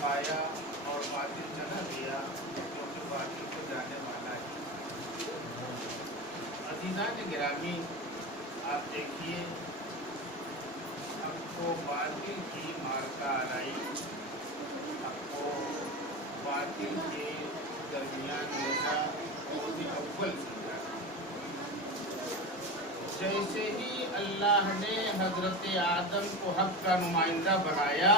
پایا اور باطل چلا گیا کیونکہ باطل کو جانے والا ہی۔ عزیزان گرامی، آپ دیکھیے ہم کو باطل کی مارکہ آرائی، ہم کو باطل کے درمیان جیسا بہت ہی اول سمجھا۔ جیسے ہی اللہ نے حضرت آدم کو حق کا نمائندہ بنایا،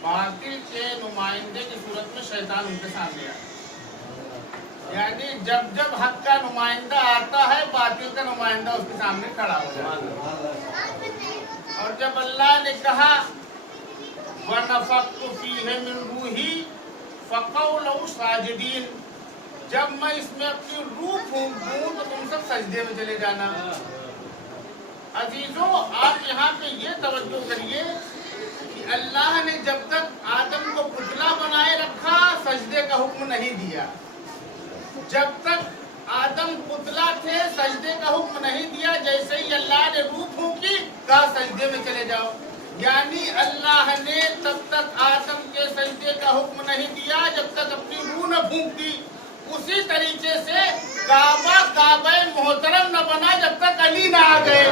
باطل کے نمائندے کی صورت میں شیطان ان کے سامنے آیا۔ یعنی جب جب حق کا نمائندہ آتا ہے، باطل کا نمائندہ اس کے سامنے کھڑا ہو جاتا ہے۔ اور جب اللہ نے کہا وَنَفَخْتُ فِيهِ مِنْ رُوحِي فَقَعُوا لَهُ سَاجِدِينَ، جب میں اس میں اپنی روح پھونک دوں تو تم سب سجدے میں چلے جانا۔ عزیزوں، آپ یہاں پہ یہ توجہ کریے کہ اللہ نے جب تک آدم کو پتلا بنائے رکھا، سجدے کا حکم نہیں دیا۔ جب تک آدم پتلا تھے، سجدے کا حکم نہیں دیا۔ جیسے ہی اللہ نے روح پھونکی، کہا سجدے میں چلے جاؤ۔ یعنی اللہ نے تب تک آدم کے سجدے کا حکم نہیں دیا جب تک اپنی روح نہ پھونکتی۔ اسی طریقے سے کعبہ محترم نہ بنا جب تک علی نہ آ گئے۔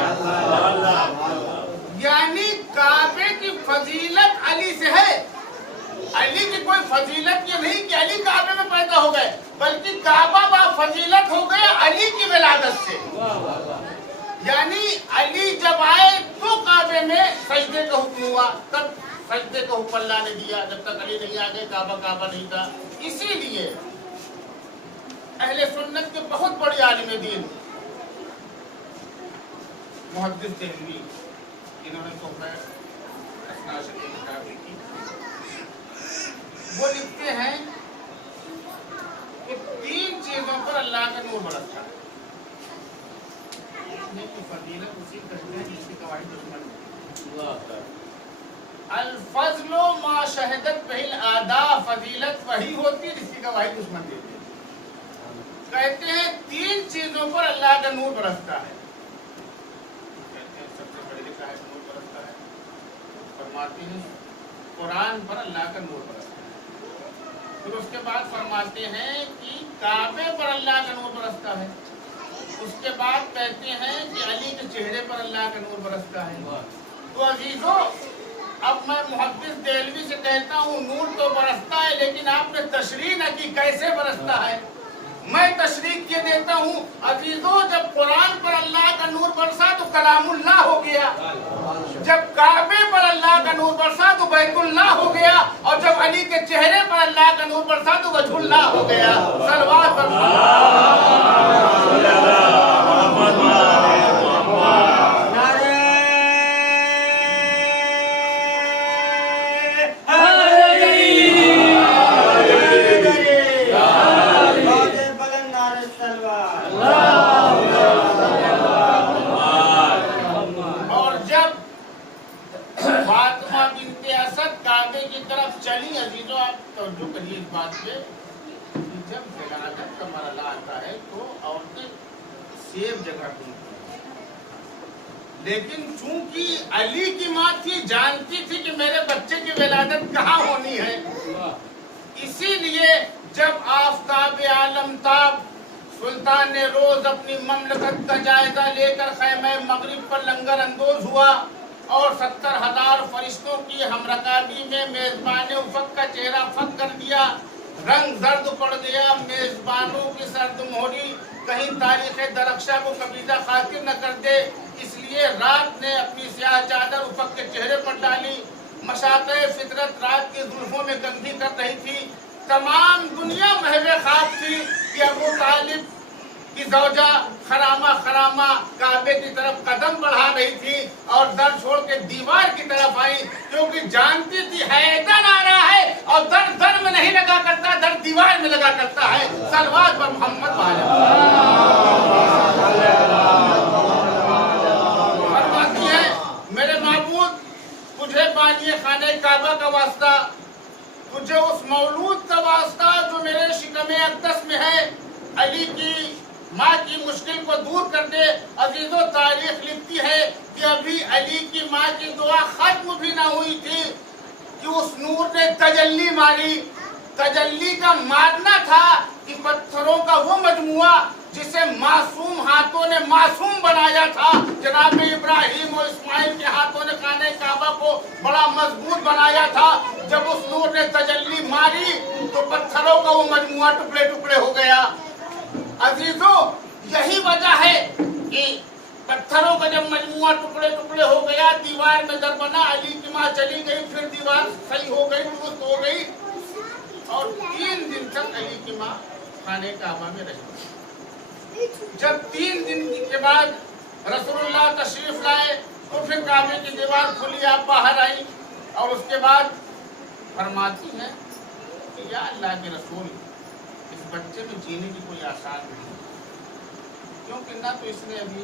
یعنی کعبے کی فضیلت علی سے ہے۔ علی کی کوئی فضیلت یہ نہیں کہ علی کعبے میں پیدا ہو گئے، بلکہ کعبہ با فضیلت ہو گیا علی کی ولادت سے۔ یعنی علی جب آئے تو کعبے میں سجدے کا حکم ہوا، تب سجدے کا حکم اللہ نے دیا۔ جب تک علی نہیں آ گئے، کعبہ نہیں تھا۔ اسی لیے اہل سنت کے بہت بڑی عالم دین محدث دہلوی، انہوں نے تحفہ اسناد کی کتاب لکھی، وہ لکھتے ہیں کہ 3 چیزوں پر اللہ کا نور برستا ہے۔ کی فضیلت اسی کرتے ہیں جس کی گواہی دشمن ہوتی ہے۔ الفضل ما شہدت بہ الاعداء، فضیلت وہی ہوتی ہے جس کی گواہی دشمن دیتے ہیں۔ کہتے ہیں 3 چیزوں پر اللہ کا نور برستا ہے۔ کہتے ہیں سب سے بڑی لکھا ہے نور برستا ہے، فرماتے ہیں قرآن پر اللہ کا نور برستا ہے۔ پھر اس کے بعد فرماتے ہیں کہ کعبے پر اللہ کا نور برستا ہے۔ اس کے بعد کہتے ہیں کہ علی کے چہرے پر اللہ کا نور برستا ہے۔ تو عزیزوں، اب میں محدث دہلوی سے کہتا ہوں نور تو برستا ہے، لیکن آپ نے تشریح نہ کی کیسے برستا ہے۔ میں تشریح یہ دیتا ہوں عزیزوں، جب قرآن پر اللہ کا نور برسا تو کلام اللہ ہو گیا، جب کعبے پر اللہ کا نور برسا تو بیت اللہ ہو گیا، اور جب علی کے چہرے پر اللہ کا نور برسا تو وجہ اللہ ہو گیا۔ صلوات پر چلی عزیزوں، آپ توجہ کریے اس بات پہ، جب ولادت کا مرحلہ آتا ہے تو عورتیں سیف جگہ ڈھونڈتی ہیں، لیکن چونکہ علی کی ماں تھی، جانتی تھی کہ میرے بچے کی ولادت کہاں ہونی ہے، اسی لیے جب آفتاب عالم تاب سلطان نے روز اپنی مملکت کا جائزہ لے کر خیمہ مغرب پر لنگر اندوز ہوا اور 70,000 فرشتوں کی ہمرکابی میں میزبان افق کا چہرہ فت کر دیا، رنگ زرد پڑ گیا، میزبانوں کی سرد مہری کہیں تاریخ درخشاں کو قبیضہ خاطر نہ کر دے، اس لیے رات نے اپنی سیاہ چادر افق کے چہرے پر ڈالی، مشاطۂ فطرت رات کی زلفوں میں کندھی کر رہی تھی، تمام دنیا محو خواب تھی کہ ابو طالب کی زوجہ خرامہ کعبے کی طرف قدم بڑھا رہی تھی اور در چھوڑ کے دیوار کی طرف آئی، کیونکہ جانتی تھی حیدر آ رہا ہے اور در میں نہیں لگا کرتا، در دیوار میں لگا کرتا ہے۔ صلوات پر محمد فرماتی ہے میرے معبود، تجھے بانی خانہ کعبہ کا واسطہ، تجھے اس مولود کا واسطہ جو میرے شکم اقدس میں ہے، علی کی ماں کی مشکل کو دور کر دے۔ عزیزوں، تاریخ لکھتی ہے کہ ابھی علی کی ماں کی دعا ختم بھی نہ ہوئی تھی کہ कि उस नूर ने तजल्ली मारी। तजल्ली का मारना था कि पत्थरों का वो मजमुआ जिसे मासूम हाथों ने मासूम बनाया था। जनाब इब्राहिम और इस्माइल के हाथों ने खाने काबा को बड़ा मजबूत बनाया था। जब उस नूर ने तजल्ली मारी तो पत्थरों का वो मजमुआ टुकड़े टुकड़े हो गया। अजीजों, यही वजह है कि पत्थरों का जब मजमुआ टुकड़े टुकड़े हो गया, दीवार में दर बना, अली की माँ चली गई, फिर दीवार सही हो गई, दुरुस्त हो गई और 3 दिन तक अली की माँ खाने काबा में रही। जब 3 दिन के बाद रसूलुल्लाह तशरीफ लाए तो फिर काबे की दीवार खुली, आप बाहर आई और उसके बाद फरमाती हैं कि या अल्लाह के रसूल, इस बच्चे में जीने की कोई आसान नहीं, क्योंकि ना तो इसने अभी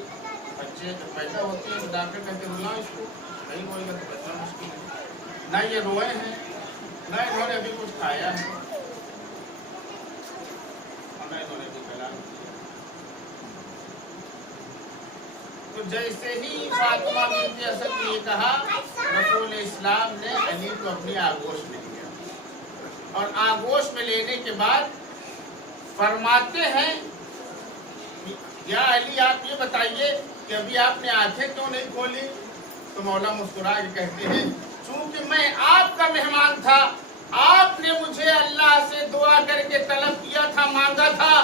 बच्चे जब पैदा होते हैं तो डॉक्टर कहते रुलाओ इसको, नहीं रोएगा तो बचना मुश्किल है। ना ये रोए हैं, ना इन्होंने अभी कुछ खाया है और ना इन्होंने भी कलाम किया। तो जैसे ही फातिमा बिन्त असद ने कहा, रसूल इस्लाम ने अली को अपनी आगोश में लिया और आगोश में लेने के बाद फरमाते हैं या अली, आप ये बताइए कि अभी आपने आंखें क्यों नहीं खोली? तो मौला मुस्कुरा के कहते हैं, चूंकि मैं आपका मेहमान था, आपने मुझे अल्लाह से दुआ करके तलब किया था, मांगा था,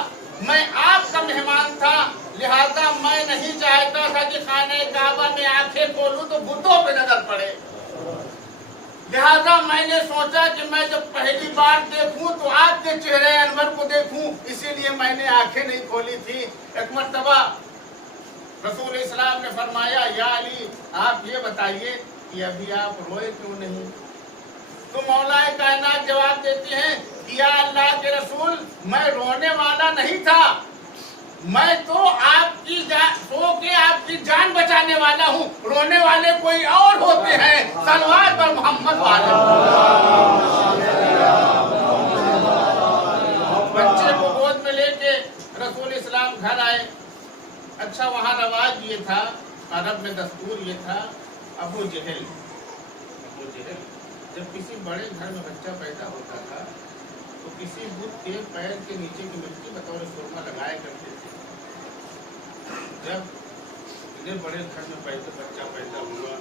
मैं आपका मेहमान था, लिहाजा मैं नहीं चाहता था कि खाने काबा में आंखें खोलूं तो बुतों पे नजर पड़े। लिहाजा मैंने सोचा कि मैं जब पहली बार देखूं तो आपके चेहरे अनवर को देखूं, इसीलिए मैंने आंखें नहीं खोली थी। एक मर्तबा रसूल इस्लाम ने फरमाया, या अली, आप ये बताइए कि अभी आप रोए क्यों नहीं? तो मौलाए कायनात जवाब देते हैं कि या अल्लाह के रसूल, मैं रोने वाला नहीं था, मैं तो आपकी सो के आपकी जान बचाने वाला हूँ। रोने वाले कोई और होते हैं। सलवात पर मोहम्मद वाले। बच्चे को गोद में लेके रसूल इस्लाम घर आए। अच्छा, वहाँ रवाज ये था, अरब में दस्तूर ये था, अबू जहल जब किसी बड़े घर में बच्चा पैदा होता था तो किसी बुत के पैर के नीचे की मिट्टी बतौर सुरमा लगाया करते थे। जब इतने बड़े घर में बच्चा पैदा हुआ,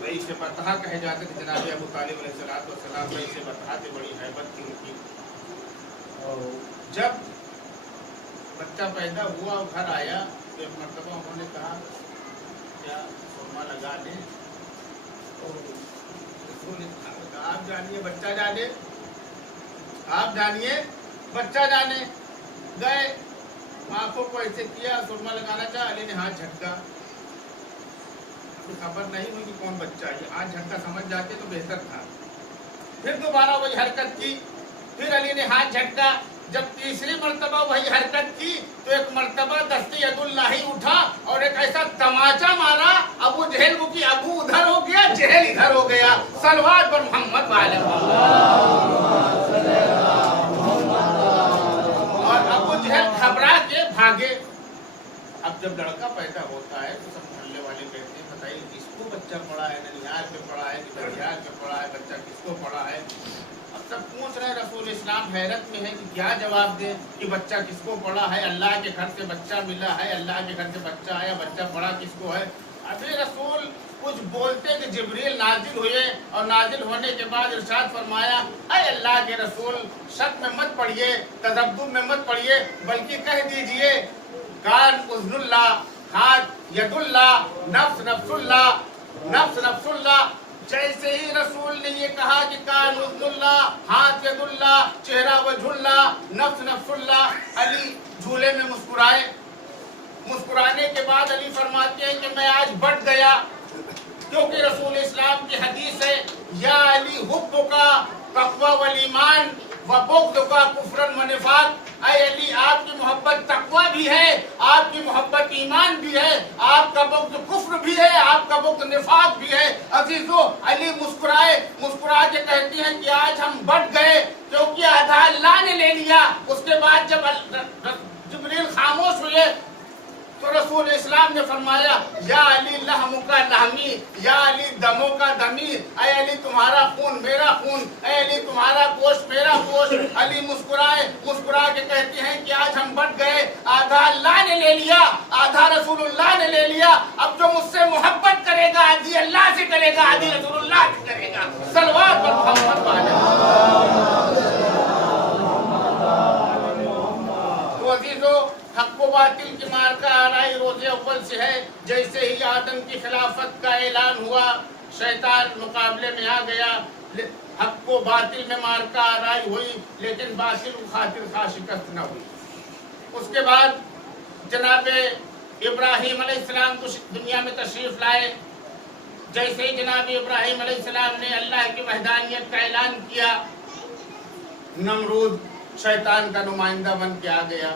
वही से बतहा कहे जाते थे। जनाब अबू तालिब अलैहिस्सलाम वही से बतहा थे, बड़ी हैबत थी उनकी। जब बच्चा पैदा हुआ और घर आया तो एक मरतबा उन्होंने कहा, क्या सुरमा लगा दें? आप जानिए बच्चा जाने, आप जानिए बच्चा जाने। गए, आंखों को ऐसे किया, सुरमा लगाना चाहा, अली ने हाथ झटका। खबर नहीं हुई कि कौन बच्चा है, हाथ झटका समझ जाते तो बेहतर था। फिर दोबारा वही हरकत की, फिर अली ने हाथ झटका। जब तीसरी मर्तबा वही हरकत की तो एक मर्तबा दस्ती यदुल्लाही उठा और एक ऐसा तमाचा मारा, अबू जहल को कि अबू उधर हो गया, जहल इधर हो गया। सलवात पर मोहम्मद वाले। और अबू जहल घबरा के भागे। अब जब लड़का पैदा होता है तो सब मोहल्ले वाले कहते हैं, बताइए किसको बच्चा पड़ा है, ननिहाल पे पड़ा है कि बरियाल पे पड़ा है, बच्चा किसको पड़ा है? अब सब पूछ रहे। रसूल इस्लाम हैरत में है कि क्या जवाब दें कि बच्चा किसको पड़ा है। अल्लाह के घर से बच्चा मिला है, अल्लाह के घर से बच्चा आया, बच्चा पड़ा किसको है? अभी रसूल कुछ बोलते कि जिब्रील नाजिल हुए और नाजिल होने के बाद इरशाद फरमाया, अय अल्लाह के रसूल, शक में मत पड़िए, तज़ब्बुब में मत पड़िए, बल्कि कह दीजिए कान उज़्नुल्लाह, हाथ यदुल्लाह, नफ्स नफ्सुल्लाह, नफ्स नफ्सुल्लाह। जैसे ही रसूल ने ये कहा कि कान उज़्नुल्लाह, हाथ यदुल्लाह, चेहरा वजहुल्लाह, नफ्स नफ्सुल्लाह, अली झूले में मुस्कुराए। मुस्कुराने के बाद अली फरमाते हैं कि मैं आज बढ़ गया, क्योंकि रसूल इस्लाम की हदीस है, या अली हुब्बुका तक़वा वल ईमान व बुग़्दुका कुफ्रन व निफाक़। ऐ अली, आपकी मोहब्बत तक़वा भी है, आपकी मोहब्बत ईमान भी है, आपका बुग़्द कुफ्र भी है, आपका बुग़्द निफाक़ भी है। अजीजों, अली मुस्कुराए, मुस्कुरा के कहती हैं कि आज हम बढ़ गए, क्योंकि आधा अल्लाह ने ले लिया। उसके बाद जब जिब्रील खामोश हुए तो रसूल इस्लाम ने फरमाया, या अली लहमुका लहमी دمی یا علی دموں کا دمی، اے علی تمہارا خون میرا خون، اے علی تمہارا گوشت میرا گوشت۔ علی مسکرا کے کہتے ہیں کہ آج ہم بٹ گئے، آدھا اللہ نے لے لیا، آدھا رسول اللہ نے لے لیا، اب جو مجھ سے محبت کرے گا آدھی اللہ سے کرے گا، آدھی رسول اللہ سے کرے گا۔ صلوات پر محمد تو عزیزو، حق و باطل کی مارکہ آرائی روز اول سے ہے۔ جیسے ہی آدم کی خلافت کا اعلان ہوا، شیطان مقابلے میں آ گیا، حق و باطل میں مارکہ آرائی ہوئی، لیکن باطل و خاطر خواہ شکست نہ ہوئی۔ اس کے بعد جناب ابراہیم علیہ السلام کو دنیا میں تشریف لائے۔ جیسے ہی جناب ابراہیم علیہ السلام نے اللہ کی وحدانیت کا اعلان کیا، نمرود شیطان کا نمائندہ بن کے آ گیا۔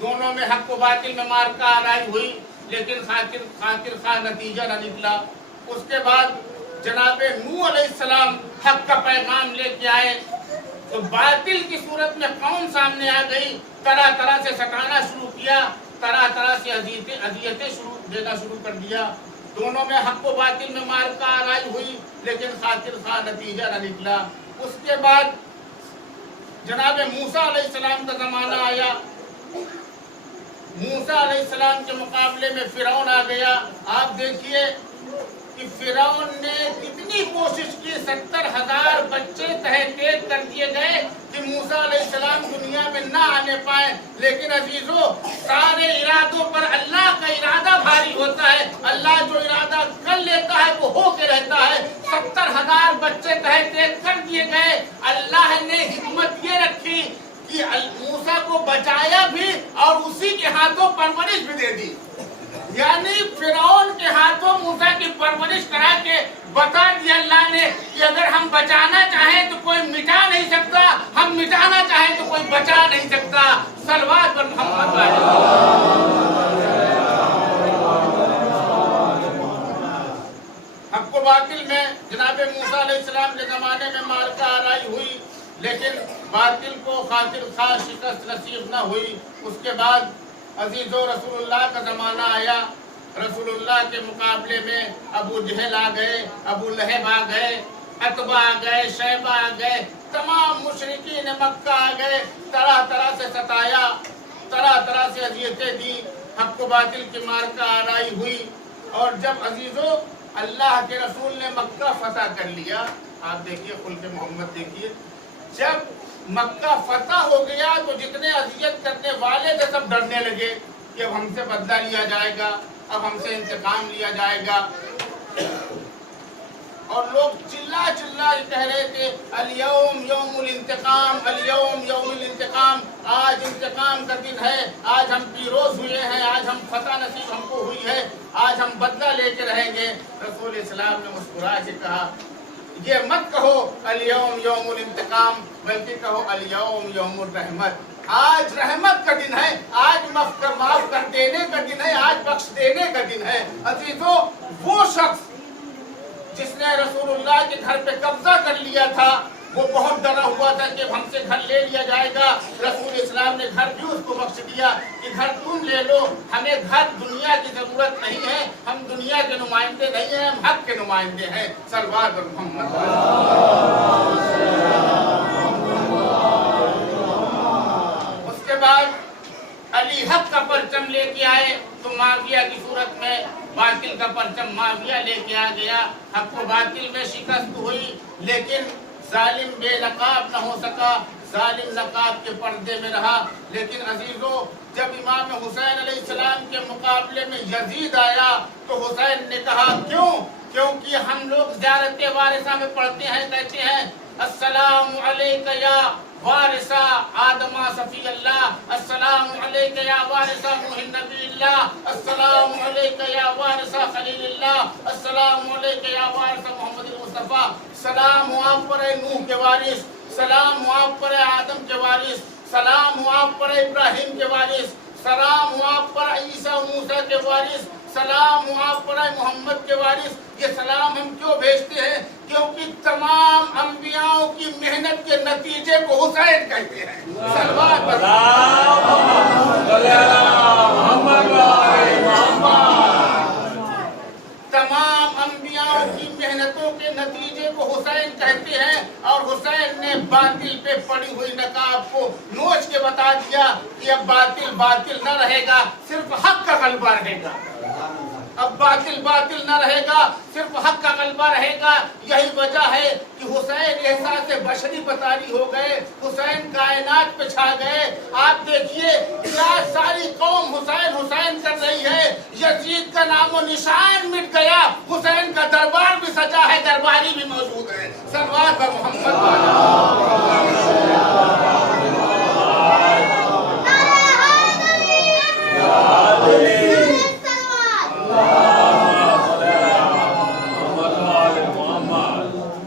دونوں میں حق و باطل میں مارکہ آرائی ہوئی، لیکن خاطر خواہ نتیجہ نہ نکلا۔ اس کے بعد جناب نوح علیہ السلام حق کا پیغام لے کے آئے تو باطل کی صورت میں قوم سامنے آ گئی، طرح طرح سے ستانا شروع کیا، طرح طرح سے اذیتیں دینا شروع کر دیا۔ دونوں میں حق و باطل میں مارکہ آرائی ہوئی، لیکن خاطر خواہ نتیجہ نہ نکلا۔ اس کے بعد جناب موسیٰ علیہ السلام کا زمانہ آیا۔ موسیٰ علیہ السلام کے مقابلے میں فرعون آ گیا۔ آپ دیکھیے کہ فرعون نے کتنی کوشش کی، 70,000 بچے تحقیق کر دیے گئے کہ موسیٰ علیہ السلام دنیا میں نہ آنے پائے، لیکن عزیزو سارے ارادوں پر اللہ کا ارادہ بھاری ہوتا ہے۔ اللہ جو ارادہ کر لیتا ہے وہ ہو کے رہتا ہے۔ 70,000 بچے تحقیق کر دیے گئے۔ اللہ نے حکمت یہ رکھی کہ موسیٰ کو بچایا بھی اور اسی کے ہاتھوں پرورش بھی دے دی، یعنی فرعون کے ہاتھوں موسیٰ کی پرورش کرا کے بتا دیا اللہ نے کہ اگر ہم بچانا چاہیں تو کوئی مٹا نہیں سکتا، ہم مٹانا چاہیں تو کوئی بچا نہیں سکتا۔ صلوات پر محمد حق و باطل میں جناب موسیٰ علیہ السلام کے زمانے میں مارکہ آرائی ہوئی، لیکن باطل کو خاطر خواہ شکست نصیب نہ ہوئی۔ اس کے بعد عزیزو رسول اللہ کا زمانہ آیا۔ رسول اللہ کے مقابلے میں ابو جہل آ گئے، ابو لہب آ گئے، عتبہ آ گئے، شیبہ آ گئے، تمام مشرکین مکہ آ گئے، طرح طرح سے ستایا، طرح طرح سے اذیتیں دی، حق و باطل کی مارکہ آرائی ہوئی۔ اور جب عزیزو اللہ کے رسول نے مکہ فتح کر لیا، آپ دیکھیے خلق محمد دیکھیے، جب مکہ فتح ہو گیا تو جتنے اذیت کرنے والے تھے سب ڈرنے لگے کہ اب ہم سے بدلہ لیا جائے گا، اب ہم سے انتقام لیا جائے گا۔ اور لوگ چلا کہہ رہے تھے الیوم یوم الانتقام، الیوم یوم الانتقام، آج انتقام کا دن ہے، آج ہم پیروز ہوئے ہیں، آج ہم فتح نصیب ہم کو ہوئی ہے، آج ہم بدلہ لے کے رہیں گے۔ رسول اسلام نے مسکرا کے کہا یہ مت کہو الیوم یوم الانتقام، بلکہ کہو الیوم یوم الرحمت، آج رحمت کا دن ہے، آج معاف کر دینے کا دن ہے، آج بخش دینے کا دن ہے۔ عزیزو وہ شخص جس نے رسول اللہ کے گھر پہ قبضہ کر لیا تھا وہ بہت ڈرا ہوا تھا کہ ہم سے گھر لے لیا جائے گا۔ رسول اسلام نے گھر بھی اس کو بخش دیا کہ گھر تم لے لو، ہمیں گھر دنیا کی ضرورت نہیں ہے، ہم دنیا کے نمائندے نہیں ہیں، ہم حق کے نمائندے ہیں۔ صلوات پر محمد۔ اس کے بعد علی حق کا پرچم لے کے آئے تو معاویہ کی صورت میں باطل کا پرچم معاویہ لے کے آ گیا۔ حق و باطل میں شکست ہوئی، لیکن ظالم بے نقاب نہ ہو سکا، ظالم نقاب کے پردے میں رہا۔ لیکن عزیزو جب امام حسین علیہ السلام کے مقابلے میں یزید آیا تو حسین نے کہا کیوں؟ کیونکہ ہم لوگ زیارت وارثہ میں پڑھتے ہیں، کہتے ہیں السلام علیک یا وارثہ آدم صفی اللہ، السلام علیک یا وارثہ نوح نبی اللہ، السلام علیک یا وارثہ خلیل اللہ، السلام علیک یا وارثہ محمد المصطفیٰ۔ سلام ہو آپ پر اے نوح کے وارث، سلام ہو آپ پر اے آدم کے وارث، سلام ہو آپ پر اے ابراہیم کے وارث، سلام ہو آپ پر عیسیٰ موسیٰ کے وارث، سلام ہو آپ پر اے محمد کے وارث۔ یہ سلام ہم کیوں بھیجتے ہیں؟ کیونکہ تمام انبیاءوں کی محنت کے نتیجے کو حسین کہتے ہیں۔ صلوات پر تمام तमाम अंबियाओं की मेहनतों के नतीजे को हुसैन कहते हैं, और हुसैन ने बातिल पे पड़ी हुई नकाब को नोच के बता दिया कि अब बातिल बातिल न रहेगा, सिर्फ हक का गलबा रहेगा। अब बातिल बातिल न रहेगा, सिर्फ हक का गलबा रहेगा। यही वजह है कि हुसैन एहसास बशरी बतारी हो गए, हुसैन कायनात पे छा गए। आप देखिए क्या सारी कौम हुसैन हुसैन कर रही है, यजीद का नामो निशान मिट गया, हुसैन का दरबार भी सजा है, दरबारी भी मौजूद है। सल्लल्लाहु अलैहि मोहम्मद।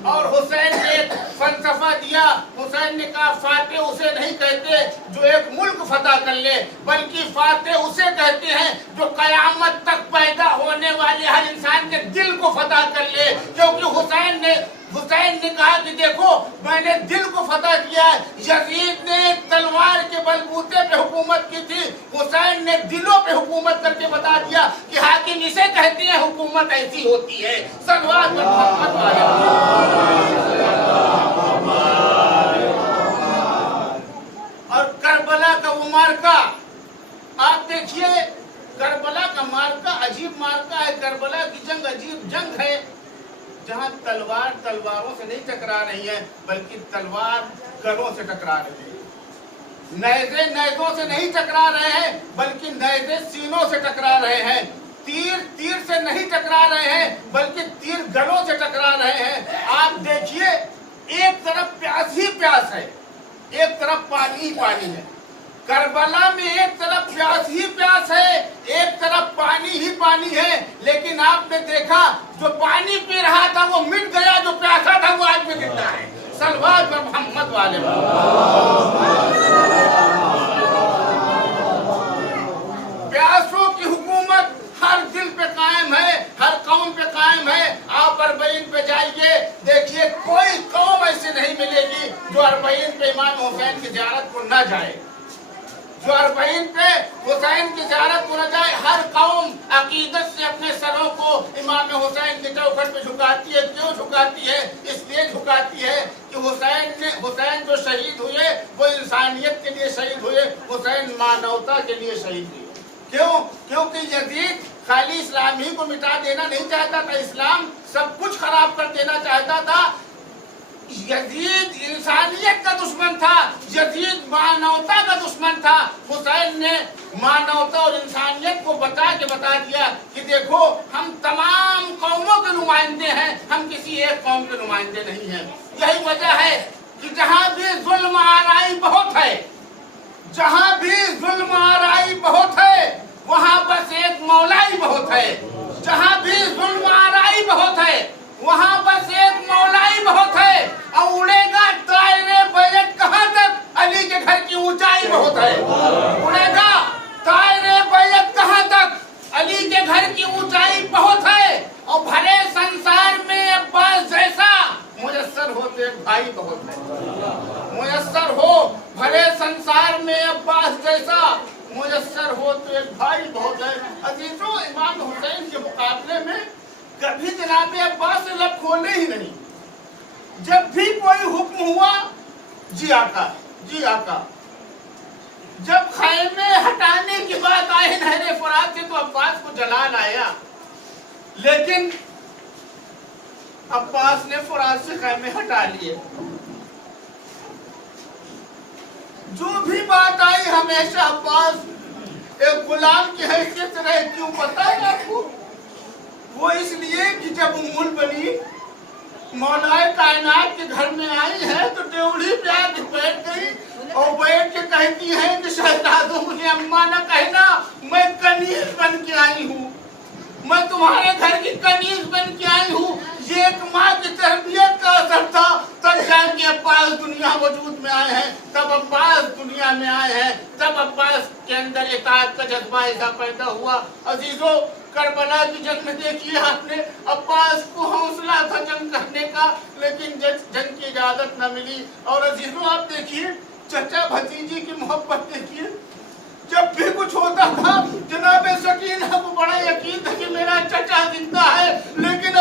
और हुसैन ने एक फलसफा दिया, हुसैन ने कहा फातेह उसे नहीं कहते जो एक मुल्क फतह कर ले, बल्कि फातेह उसे कहते हैं जो कयामत तक पैदा होने वाले हर इंसान के दिल को फतह कर ले। क्योंकि हुसैन ने कहा कि देखो मैंने दिल को फतह किया है। यजीद ने तलवार के बलबूते पे हुकूमत की थी, हुसैन ने दिलों पे हुकूमत करके बता दिया कि हाकिम इसे कहते हैं, हुकूमत ऐसी होती है। सल्लल्लाहु अलैहि और करबला का वो मार्का आप देखिए, करबला का मार्का अजीब मार्का है। करबला की जंग अजीब जंग है, जहां तलवार तलवारों से नहीं टकरा रही है, बल्कि तलवार गलों से टकरा रही है। नेज़े नेज़ों से नहीं टकरा रहे हैं, बल्कि नेज़े सीनों से टकरा रहे हैं। तीर तीर से नहीं टकरा रहे हैं, बल्कि तीर गलों से टकरा रहे हैं। आप देखिए एक तरफ प्यास ही प्यास है, एक तरफ पानी ही पानी है। करबला में एक तरफ प्यास ही प्यास है, एक तरफ पानी ही पानी है। लेकिन आपने देखा जो पानी पी रहा था वो मिट गया, जो प्यासा था वो आज भी गिरता है। सल्लल्लाहु अलैहि मोहम्मद वाले प्यासों की हुकूमत हर दिल पे कायम है, हर कौम पे कायम है। आप अरबईन पे जाइए, देखिए कोई कौम ऐसी नहीं मिलेगी जो अरबईन पे इमाम हुसैन की ज़ियारत को न जाए, जो अरबईन पे हुसैन की ज़ियारत को न जाए। हर कौम अकीदत से अपने सरों को इमाम हुसैन के चौखट पे झुकाती है। क्यों झुकाती है? इसलिए झुकाती है कि हुसैन जो शहीद हुए वो इंसानियत के लिए शहीद हुए, हुसैन मानवता के लिए शहीद हुए। क्यों? क्योंकि यजीद खाली इस्लाम ही को मिटा देना नहीं चाहता था, इस्लाम सब कुछ खराब कर देना चाहता था। यजीद इंसानियत का दुश्मन था, यजीद मानवता का दुश्मन था। हुसैन ने मानवता और इंसानियत को बता दिया कि देखो हम तमाम कौमों के नुमाइंदे हैं, हम किसी एक कौम के नुमाइंदे नहीं हैं। यही वजह है कि जहाँ भी जुल्म आराई बहुत है, जहाँ भी जुल्म आराई बहुत है, वहाँ बस एक मौलाई बहुत है। जहाँ भी जुल्म आराई बहुत है, वहाँ बस एक मौलाई बहुत है। और उड़ेगा दायरे बैत कहाँ तक? अली के घर की ऊंचाई बहुत है। उड़ेगा दायरे बैत कहाँ तक? अली के घर की ऊंचाई बहुत है। और भरे संसार में अब्बास जैसा मुयस्सर हो तो एक भाई बहुत है। मुयस्सर हो भरे संसार में अब्बास जैसा मुयस्सर हो तो एक भाई बहुत है। अजीजों, इमाम हुसैन के मुकाबले में कभी जनाब अब्बास ने लब खोले ही नहीं। जब भी कोई हुक्म हुआ, जी आका, जी आका। जब खैमे हटाने की बात आई नहरे फरात से तो अब्बास को जलाल आया, लेकिन अब्बास ने फरात से खैमे हटा लिए। जो भी बात आई हमेशा अब्बास एक गुलाम की हैसियत से रहे। क्यों पता है आपको? वो इसलिए कि जब उम्मुल बनी मौलाए कायनात के घर में आई है तो ड्योढ़ी पे आके बैठ गई और बैठ के कहती है कि शहजादों मुझे अम्मा न कहना, मैं कनीज बन के आई हूँ, मैं तुम्हारे घर की कनीज बन के आई हूँ। ये एक माँ की तरबियत का असर था। तब जाके अब्बास दुनिया वजूद में आए हैं, तब अब्बास दुनिया में आए हैं, तब अब्बास के अंदर इताअत का जज्बा ऐसा पैदा हुआ। अजीजों, करबला की जंग में देखिए आपने, अब्बास को हौसला था जंग करने का, लेकिन जंग की इजाजत न मिली। और अजीजों, आप देखिए चचा भतीजी की मोहब्बत देखिए। जब भी कुछ होता था जनाब सकीना को बड़ा यकीन था कि मेरा चचा जिंदा है, लेकिन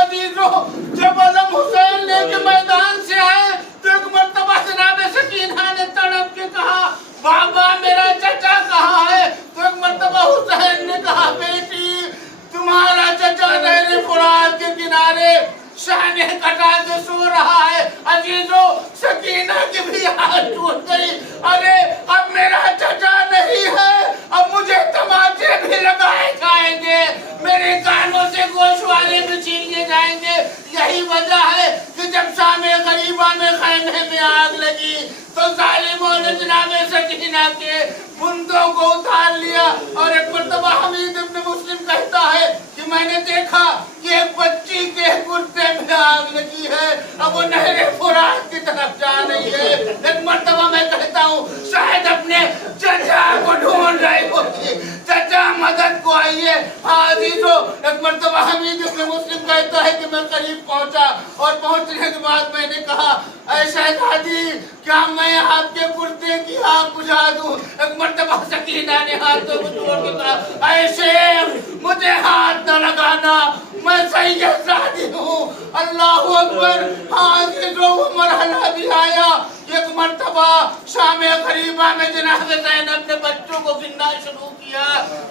शाने कटा के सो रहा है। अजीजों, सकीना की भी हाथ टूट गई। अरे अब मेरा चचा नहीं है, अब मुझे तमाचे भी लगाए जाएंगे, मेरे कानों से गोशवारे भी छीने जाएंगे। यही वजह है कि जब शामे गरीबा में खैमे में आग लगी तो जालिमों ने जनाब सकीना के बुंदों को उतार लिया। और एक मर्तबा हमीद इब्न मुस्लिम कहता है कि मैंने देखा कि एक बच्ची के कुर्ते में आग लगी है, अब वो नहरे फुरात की तरफ जा रही है। एक मर्तबा मैं कहता हूँ शायद अपने चचा को ढूंढ रही होगी, चचा मदद को आइए। अजीजों, एक मर्तबा हमीद इब्न मुस्लिम कहता है कि मैं करीब पहुंचा और पहुंचने के बाद मैंने कहा, ऐ शहजादी, क्या मैं आपके कुर्ते की आग बुझा दूं? एक मर्तबा सकीना ने हाथों को जोड़ के कहा, ऐ शेख, मुझे हाथ न लगाना, मैं सैयदजादी हूँ। अल्लाहु अकबर। अजीजों, वो मरहला भी आया। एक मर्तबा शामे गरीबा में जनाब ज़ैनब ने बच्चों को गिनना शुरू किया।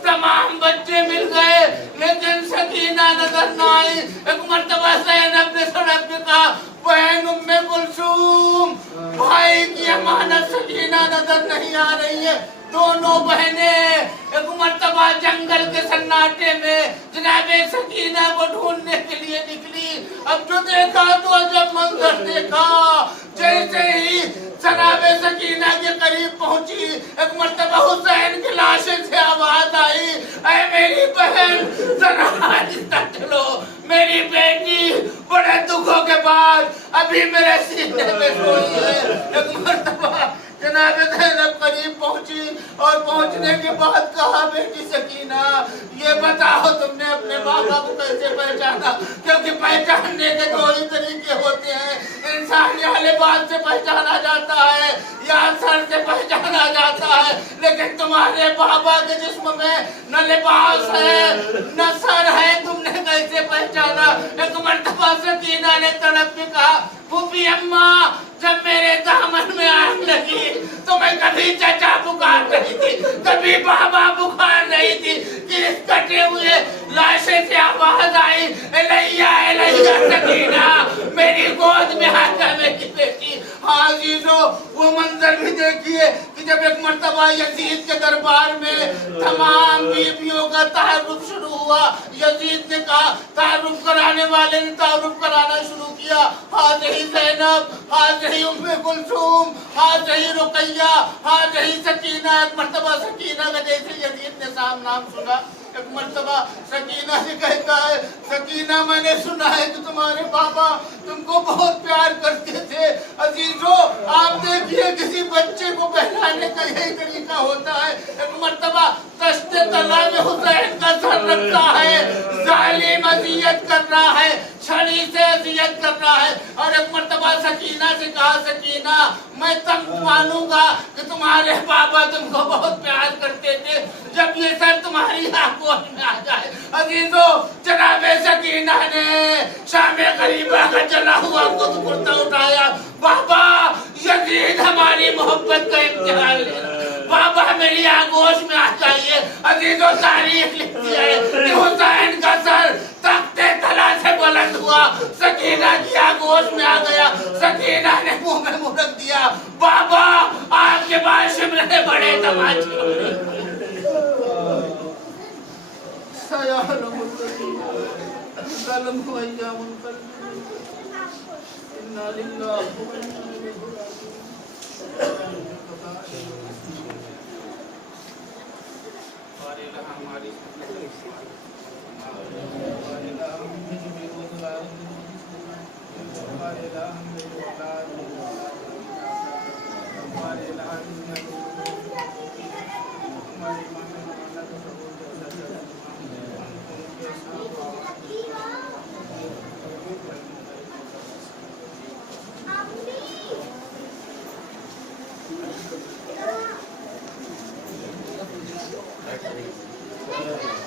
तमाम बच्चे मिल गए लेकिन सकीना नजर न आई। एक मर्तबा ज़ैनब ने सड़क पे कहा, बहन उम्मे कुलसूम, भाई की अमानत सकीना नजर नहीं आ रही है। दोनों बहनें एक मर्तबा जंगल के सन्नाटे में जनाबे सकीना को ढूंढने के लिए निकली। अब जो देखा तो अजब मंजर देखा। जैसे ही जनाबे सकीना के करीब पहुंची, एक मर्तबा हुसैन की लाश से आवाज आई, ऐ मेरी बहन, जरा आहिस्ता चलो, मेरी बेटी बड़े दुखों के बाद अभी मेरे सीने में सोई है। एक मर्तबा जनाब ज़ैनब करीब पहुंची और पहुंचने के बाद कहा, बेटी सकीना, ये बताओ तुमने अपने बाबा को कैसे पहचाना? क्योंकि पहचानने के दो ही तरीके होते हैं, इंसान या लिबास से पहचाना जाता है या सर से पहचाना जाता है। लेकिन तुम्हारे बाबा के जिस्म में न लिबास है न सर है, तुमने कैसे पहचाना? एक मर्तबा सकीना ने तड़प के कहा, फूफी अम्मा, जब मेरे दामन में आग लगी तो मैं कभी चचा पुकार रही थी, कभी बाबा पुकार रही थी कि इस कटे हुए लाशे से आवाज आई, एलैया एलैया सकीना, मेरी गोद में आ जा मेरी बेटी। हाँ अजीजों, वो मंजर भी देखिए कि जब एक मर्तबा यजीद के दरबार में तमाम बीवियों का तारुफ शुरू हुआ, यजीद ने कहा, तारुफ कराने वाले ने तारुफ कराना शुरू किया, हाज़िही ज़ैनब, हाज़िही उम्मे कुलसूम, हाज़िही रुक़ैया, हाज़िही सकीना। एक मर्तबा सकीना का जैसे यजीद ने नाम सुना, एक मर्तबा सकीना से कहता है, सकीना, मैंने सुना है कि तुम्हारे बाबा तुमको बहुत प्यार करते थे। अजीजों, आप देखिए किसी बच्चे को बहलाने का यही तरीका होता है। एक मर्तबा तश्ते तला में हुसैन का सर रखता है, जालिम अजियत कर रहा है, छड़ी से अजियत कर रहा है। और एक मर्तबा सकीना से कहा, सकीना, मैं तब मानूंगा कि तुम्हारे बाबा तुमको बहुत प्यार करते थे जब ये सर तुम्हारी आंखों में आ जाए। अजीजों, जनाबे सकीना ने शामे गरीबा का जला हुआ कुर्ता उठाया, बाबा, यजीद हमारी मोहब्बत का इम्तिहान ले रहा है, बाबा मेरी आगोश में आ जाइए। अजीजों, तारीख लिखती है कि हुसैन का सर तख्ते तला से बुलंद हुआ, सकीना की आगोश में आ गया। सकीना ने मुंह में मुंह रख दिया, बाबा आपके बाद शिमले बड़े तमाचे। Thank you.